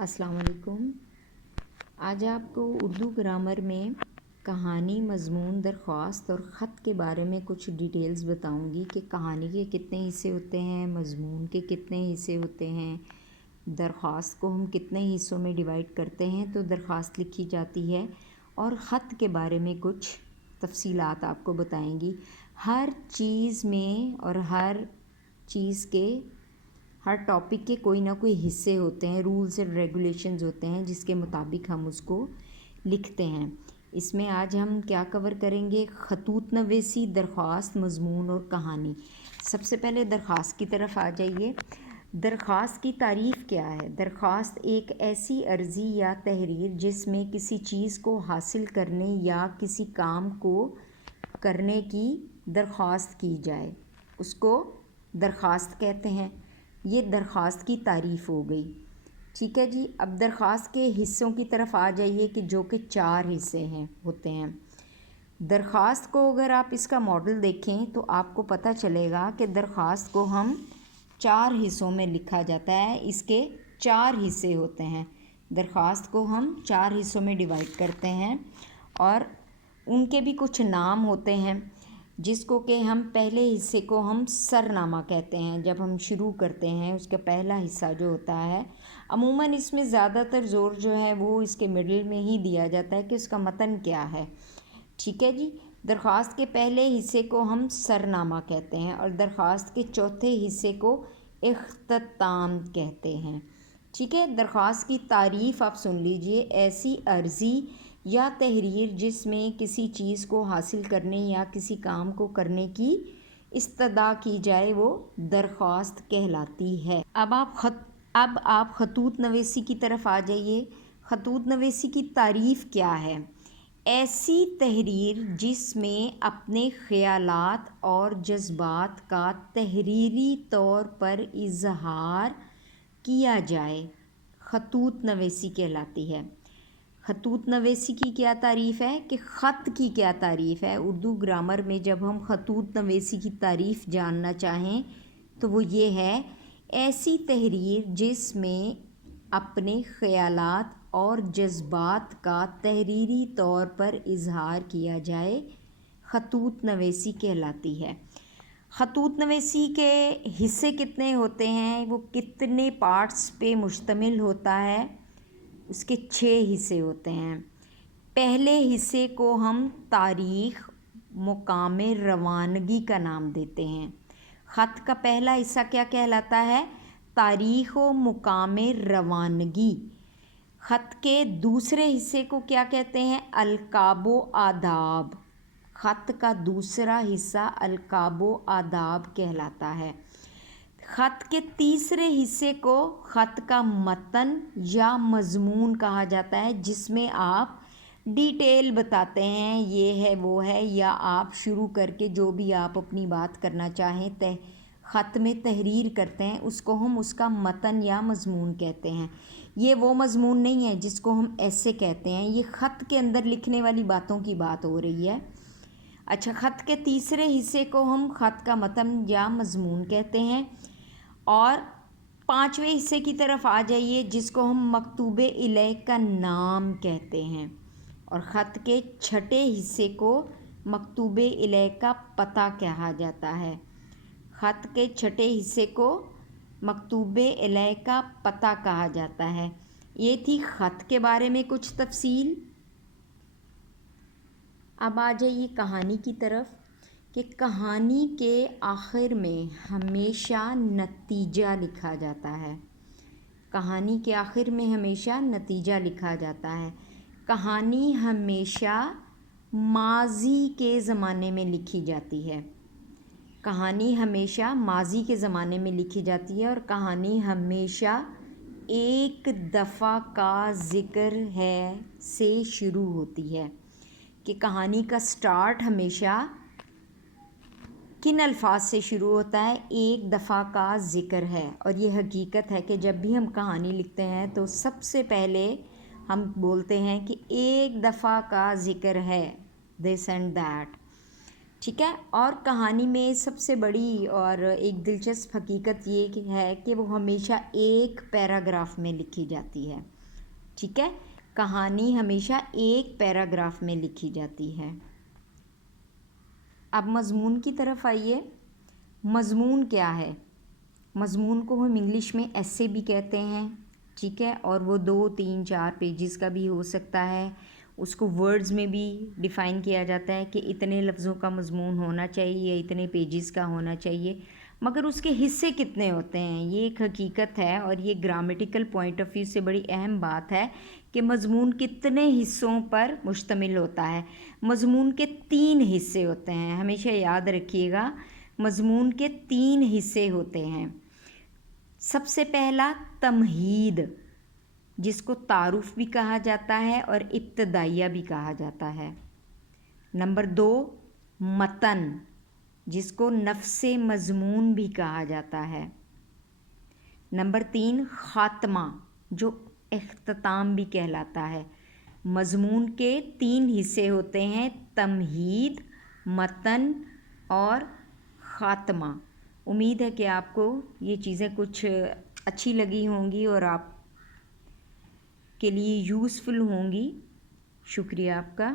अस्सलाम वालेकुम। आज आपको उर्दू ग्रामर में कहानी, मज़मून, दरख्वास्त और ख़त के बारे में कुछ डिटेल्स बताऊंगी कि कहानी के कितने हिस्से होते हैं, मज़मून के कितने हिस्से होते हैं, दरख्वास्त को हम कितने हिस्सों में डिवाइड करते हैं तो दरख्वास्त लिखी जाती है, और ख़त के बारे में कुछ तफसीलात आपको बताएंगी। हर चीज़ में और हर चीज़ के हर टॉपिक के कोई ना कोई हिस्से होते हैं, रूल्स एंड रेगुलेशंस होते हैं जिसके मुताबिक हम उसको लिखते हैं। इसमें आज हम क्या कवर करेंगे? खतूत नवेसी, दरख्वास्त, मज़मून और कहानी। सबसे पहले दरख्वास्त की तरफ आ जाइए। दरख्वास्त की तारीफ़ क्या है? दरख्वास्त एक ऐसी अर्ज़ी या तहरीर जिसमें किसी चीज़ को हासिल करने या किसी काम को करने की दरख्वास्त की जाए, उसको दरख्वास्त कहते हैं। ये दरख्वास्त की तारीफ़ हो गई। ठीक है जी। अब दरख्वास्त के हिस्सों की तरफ आ जाइए कि जो कि 4 हिस्से होते हैं। दरख्वास्त को अगर आप इसका मॉडल देखें तो आपको पता चलेगा कि दरख्वास्त को हम 4 हिस्सों में लिखा जाता है। इसके 4 हिस्से होते हैं। दरख्वास्त को हम 4 हिस्सों में डिवाइड करते हैं और उनके भी कुछ नाम होते हैं, जिसको कि हम पहले हिस्से को हम सरनामा कहते हैं। जब हम शुरू करते हैं उसका पहला हिस्सा जो होता है, अमूमन इसमें ज़्यादातर ज़ोर जो है वो इसके मिडिल में ही दिया जाता है कि उसका मतन क्या है। ठीक है जी। दरख्वास्त के पहले हिस्से को हम सरनामा कहते हैं और दरख्वास्त के चौथे हिस्से को इख्तिताम कहते हैं। ठीक है। दरख्वास्त की तारीफ़ आप सुन लीजिए। ऐसी अर्ज़ी या तहरीर जिसमें किसी चीज़ को हासिल करने या किसी काम को करने की इस्तदा की जाए वो दरख्वास्त कहलाती है। अब आप खतूत नवेसी की तरफ आ जाइए। खतूत नवेसी की तारीफ़ क्या है? ऐसी तहरीर जिसमें अपने ख़यालात और जज्बात का तहरीरी तौर पर इजहार किया जाए, खतूत नवेसी कहलाती है। खतूत नवेसी की क्या तारीफ़ है कि ख़त की क्या तारीफ़ है? उर्दू ग्रामर में जब हम खतूत नवेसी की तारीफ़ जानना चाहें तो वो ये है, ऐसी तहरीर जिसमें अपने ख़यालात और जज्बात का तहरीरी तौर पर इजहार किया जाए, खतूत नवेसी कहलाती है। खतूत नवेसी के हिस्से कितने होते हैं, वो कितने पार्ट्स पे मुश्तमिल होता है? उसके 6 हिस्से होते हैं। पहले हिस्से को हम तारीख़ मुकाम रवानगी का नाम देते हैं। ख़त का पहला हिस्सा क्या कहलाता है? तारीख़ व मुकाम रवानगी। ख़त के दूसरे हिस्से को क्या कहते हैं? अलकाबो आदाब। ख़त का दूसरा हिस्सा अलकाबो आदाब कहलाता है। ख़त के तीसरे हिस्से को ख़त का मतन या मज़मून कहा जाता है, जिसमें आप डिटेल बताते हैं, ये है वो है, या आप शुरू करके जो भी आप अपनी बात करना चाहें ख़त में तहरीर करते हैं, उसको हम उसका मतन या मज़मून कहते हैं। ये वो मज़मून नहीं है जिसको हम ऐसे कहते हैं, ये ख़त के अंदर लिखने वाली बातों की बात हो रही है। अच्छा, ख़त के तीसरे हिस्से को हम ख़त का मतन या मज़मून कहते हैं। और 5वें हिस्से की तरफ आ जाइए जिसको हम मकतूबे इलैह का नाम कहते हैं, और ख़त के 6ठे हिस्से को मकतूबे इलैह का पता कहा जाता है। ख़त के 6ठे हिस्से को मकतूबे इलैह का पता कहा जाता है। ये थी ख़त के बारे में कुछ तफसील। अब आ जाइए कहानी की तरफ कि कहानी के आखिर में हमेशा नतीजा लिखा जाता है। कहानी के आखिर में हमेशा नतीजा लिखा जाता है। कहानी हमेशा माज़ी के ज़माने में लिखी जाती है। कहानी हमेशा माज़ी के ज़माने में लिखी जाती है और कहानी हमेशा एक दफ़ा का ज़िक्र है से शुरू होती है। कि कहानी का स्टार्ट हमेशा किन अल्फाज से शुरू होता है? एक दफ़ा का ज़िक्र है। और ये हकीकत है कि जब भी हम कहानी लिखते हैं तो सबसे पहले हम बोलते हैं कि एक दफ़ा का ज़िक्र है, दिस एंड दैट। ٹھیک ہے. اور کہانی میں سب سے بڑی اور ایک دلچسپ حقیقت یہ ہے کہ وہ ہمیشہ ایک پیراگراف میں لکھی جاتی ہے. ٹھیک ہے، کہانی ہمیشہ ایک پیراگراف میں لکھی جاتی ہے. اب مضمون کی طرف آئیے. مضمون کیا ہے؟ مضمون کو ہم انگلش میں ایسے بھی کہتے ہیں. ٹھیک ہے، اور وہ 2 3 4 پیجز کا بھی ہو سکتا ہے. اس کو ورڈز میں بھی ڈیفائن کیا جاتا ہے کہ اتنے لفظوں کا مضمون ہونا چاہیے، اتنے پیجز کا ہونا چاہیے. مگر اس کے حصے کتنے ہوتے ہیں یہ ایک حقیقت ہے، اور یہ گرامٹیکل پوائنٹ آف ویو سے بڑی اہم بات ہے کہ مضمون کتنے حصوں پر مشتمل ہوتا ہے. مضمون کے 3 حصے ہوتے ہیں، ہمیشہ یاد رکھیے گا. مضمون کے 3 حصے ہوتے ہیں. سب سے پہلا تمہید، جس کو تعارف بھی کہا جاتا ہے اور ابتدائیہ بھی کہا جاتا ہے. نمبر 2 متن، جس کو نفس مضمون بھی کہا جاتا ہے. نمبر 3 خاتمہ، جو اختتام بھی کہلاتا ہے. مضمون کے 3 حصے ہوتے ہیں: تمہید، متن اور خاتمہ. امید ہے کہ آپ کو یہ چیزیں کچھ اچھی لگی ہوں گی اور آپ کے لیے یوزفل ہوں گی. شکریہ آپ کا.